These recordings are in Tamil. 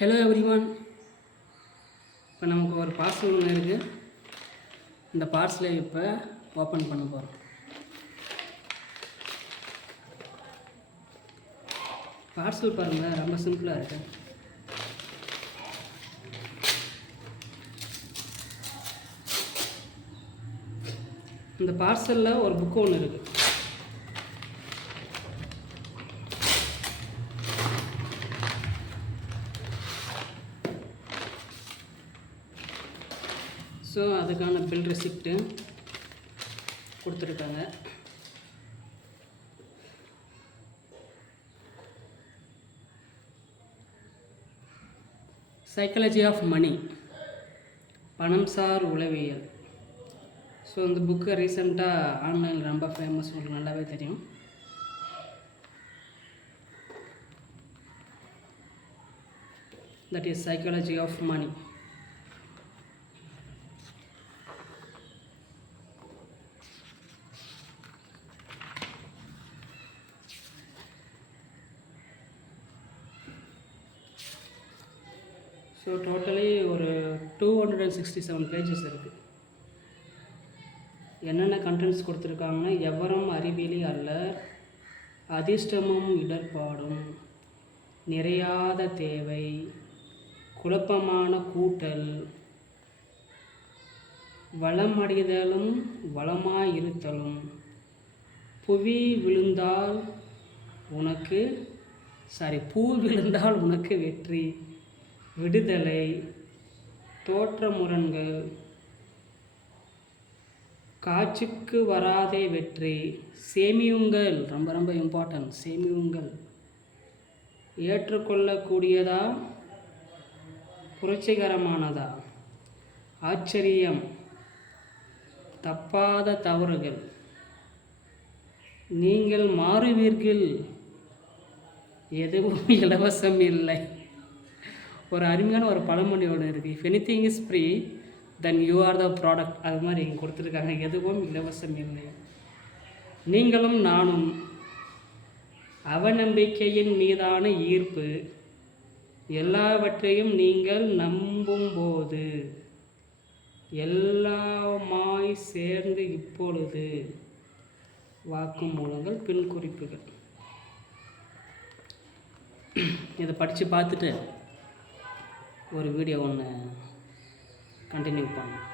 Hello everyone. இப்போ நமக்கு ஒரு பார்சல் ஒன்று இருக்குது. இந்த பார்சலை இப்போ ஓப்பன் பண்ண போகிறோம். பார்சல் பாருங்கள், ரொம்ப சிம்பிளாக இருக்குது. இந்த பார்சலில் ஒரு புக்கு ஒன்று இருக்குது. ஸோ அதுக்கான பில் ரெசிப்ட்டு கொடுத்துருக்காங்க. சைக்காலஜி ஆஃப் மணி, பணம்சார் உளவியல். ஸோ இந்த புக்கு ரீசெண்டாக ஆன்லைனில் ரொம்ப ஃபேமஸ், உங்களுக்கு நல்லாவே தெரியும். That is psychology of money. So totally ஒரு 267 பேஜஸ் இருக்குது. என்னென்ன கண்டென்ட்ஸ் கொடுத்துருக்காங்கன்னா, எவரும் அறிவியலி அல்ல, அதிர்ஷ்டமும் இடர்பாடும், நிறையாத தேவை, குழப்பமான கூட்டல், வளமடைதலும் வளமாயிருத்தலும், பூ விழுந்தால் உனக்கு வெற்றி, விடுதலை, தோற்ற முரண்கள், காட்சிக்கு வராதே வெற்றி, சேமியுங்கள், ரொம்ப ரொம்ப இம்பார்ட்டன்ட், சேமியுங்கள், ஏற்றுக்கொள்ளக்கூடியதா புரட்சிகரமானதா, ஆச்சரியம், தப்பாத தவறுகள், நீங்கள் மாறுவீர்கள், எதுவும் இலவசம் இல்லை. ஒரு அருமையான ஒரு பழமொழி ஒன்று இருக்குது. If anything is free then you are the product. அது மாதிரி இங்கே கொடுத்துருக்காங்க. எதுவும் இலவசம் இல்லை. நீங்களும் நானும் அவநம்பிக்கையின் மீதான ஈர்ப்பு, எல்லாவற்றையும் நீங்கள் நம்பும்போது எல்லாமாய் சேர்ந்து இப்பொழுது, வாக்குமூலங்கள், பின் குறிப்புகள். இதை படித்து பார்த்துட்டு ஒரு வீடியோ ஒன்று கண்டினியூ பண்ணேன்.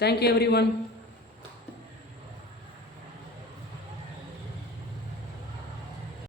Thank you everyone.